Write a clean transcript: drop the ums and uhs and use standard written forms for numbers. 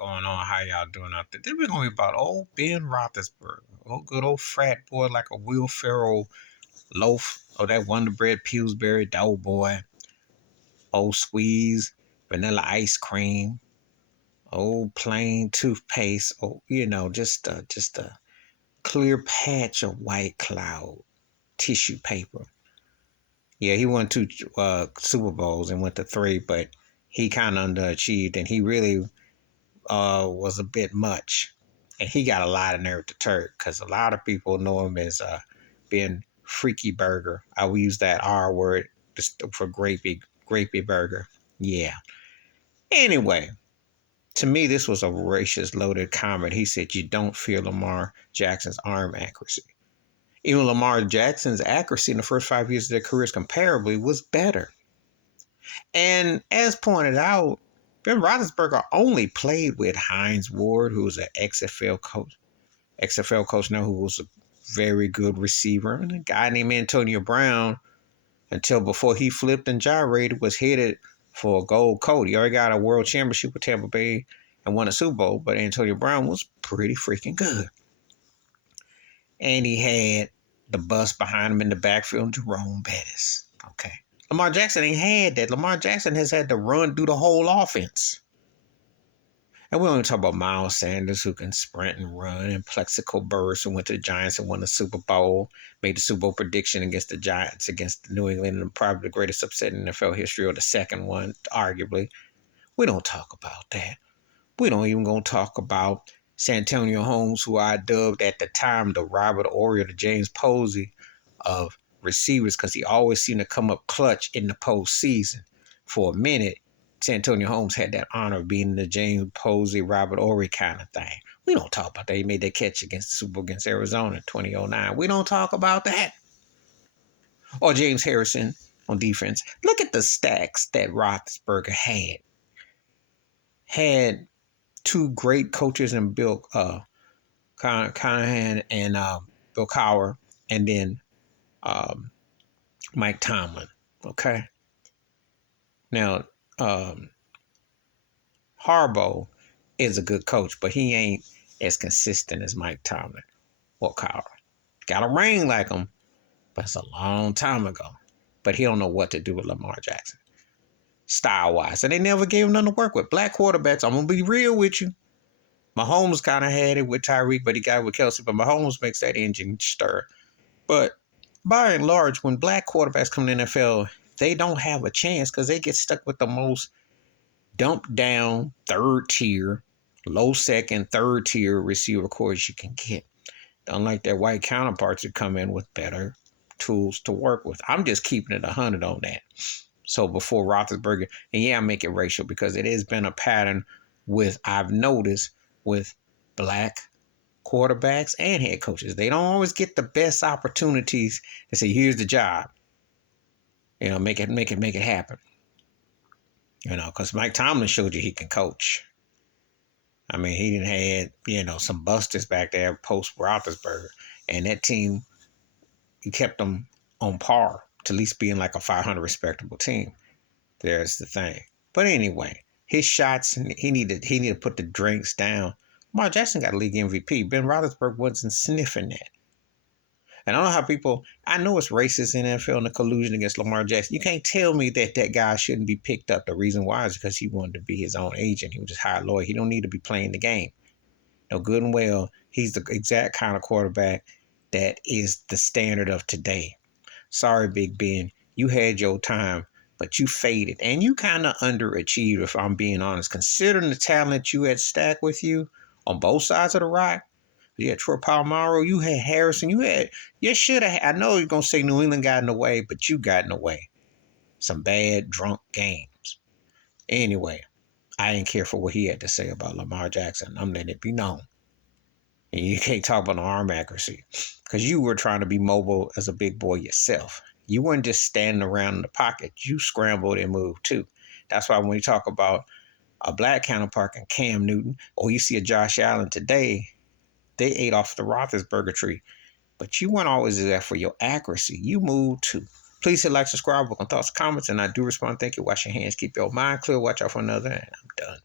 going on? How y'all doing out there? Then we're gonna be about old Ben Roethlisberger, old good old frat boy like a Will Ferrell loaf of that Wonder Bread Pillsbury dough boy, old squeeze vanilla ice cream, old plain toothpaste, oh just a clear patch of white cloud tissue paper. Yeah, he won two Super Bowls and went to three, but he kind of underachieved, and he really was a bit much. And he got a lot of nerve to Turk because a lot of people know him as being Freaky Burger. I will use that R word for grapey burger. Yeah. Anyway, to me, this was a racist loaded comment. He said, "You don't feel Lamar Jackson's arm accuracy." Even Lamar Jackson's accuracy in the first 5 years of their careers comparably was better. And as pointed out, Ben Roethlisberger only played with Hines Ward, who was an XFL coach now, who was a very good receiver, and a guy named Antonio Brown, until before he flipped and gyrated, was headed for a gold coat. He already got a world championship with Tampa Bay and won a Super Bowl, but Antonio Brown was pretty freaking good. And he had the bus behind him in the backfield, Jerome Bettis. Okay. Lamar Jackson ain't had that. Lamar Jackson has had to run through the whole offense. And we don't even talk about Miles Sanders, who can sprint and run, and Plexico Burress, who went to the Giants and won the Super Bowl, made the Super Bowl prediction against the Giants, against New England, and probably the greatest upset in NFL history, or the second one, arguably. We don't talk about that. We don't even gonna talk about Santonio Holmes, who I dubbed at the time the Robert Ory, the James Posey of receivers, because he always seemed to come up clutch in the postseason. For a minute, Santonio Holmes had that honor of being the James Posey, Robert Ory kind of thing. We don't talk about that. He made that catch against the Super Bowl against Arizona in 2009. We don't talk about that. Or James Harrison on defense. Look at the stacks that Roethlisberger had. Had two great coaches in Bill Callahan and Bill Cowher, and then Mike Tomlin. Okay. Now, Harbaugh is a good coach, but he ain't as consistent as Mike Tomlin or Cowher. Got a ring like him, but it's a long time ago. But he don't know what to do with Lamar Jackson, style-wise. And they never gave him nothing to work with. Black quarterbacks, I'm going to be real with you. Mahomes kind of had it with Tyreek, but he got it with Kelsey. But Mahomes makes that engine stir. But by and large, when black quarterbacks come to the NFL, they don't have a chance because they get stuck with the most dumped down third tier, low second, third tier receiver cores you can get. Unlike their white counterparts who come in with better tools to work with. I'm just keeping it 100 on that. So before Roethlisberger, and yeah, I make it racial because it has been a pattern I've noticed with black quarterbacks and head coaches. They don't always get the best opportunities to say, here's the job. Make it happen. Because Mike Tomlin showed you he can coach. I mean, he didn't had, some busters back there post Roethlisberger. And that team, he kept them on par to at least being like a 500 respectable team. There's the thing. But anyway, his shots, he needed to put the drinks down. Lamar Jackson got a league MVP. Ben Roethlisberger wasn't sniffing that. And I don't know how I know it's racist in the NFL and the collusion against Lamar Jackson. You can't tell me that guy shouldn't be picked up. The reason why is because he wanted to be his own agent. He was just hired lawyer. He don't need to be playing the game. Good and well, he's the exact kind of quarterback that is the standard of today. Sorry, Big Ben. You had your time, but you faded. And you kind of underachieved, if I'm being honest. Considering the talent you had stacked with you on both sides of the rock, you had Troy Polamalu, you had Harrison, you should have. I know you're going to say New England got in the way, but you got in the way. Some bad, drunk games. Anyway, I didn't care for what he had to say about Lamar Jackson. I'm letting it be known. And you can't talk about arm accuracy because you were trying to be mobile as a big boy yourself. You weren't just standing around in the pocket. You scrambled and moved too. That's why when you talk about a black counterpart in Cam Newton, or you see a Josh Allen today, they ate off the Roethlisberger tree. But you weren't always there for your accuracy. You moved too. Please hit like, subscribe, book on thoughts, comments, and I do respond. Thank you. Wash your hands. Keep your mind clear. Watch out for another. And I'm done.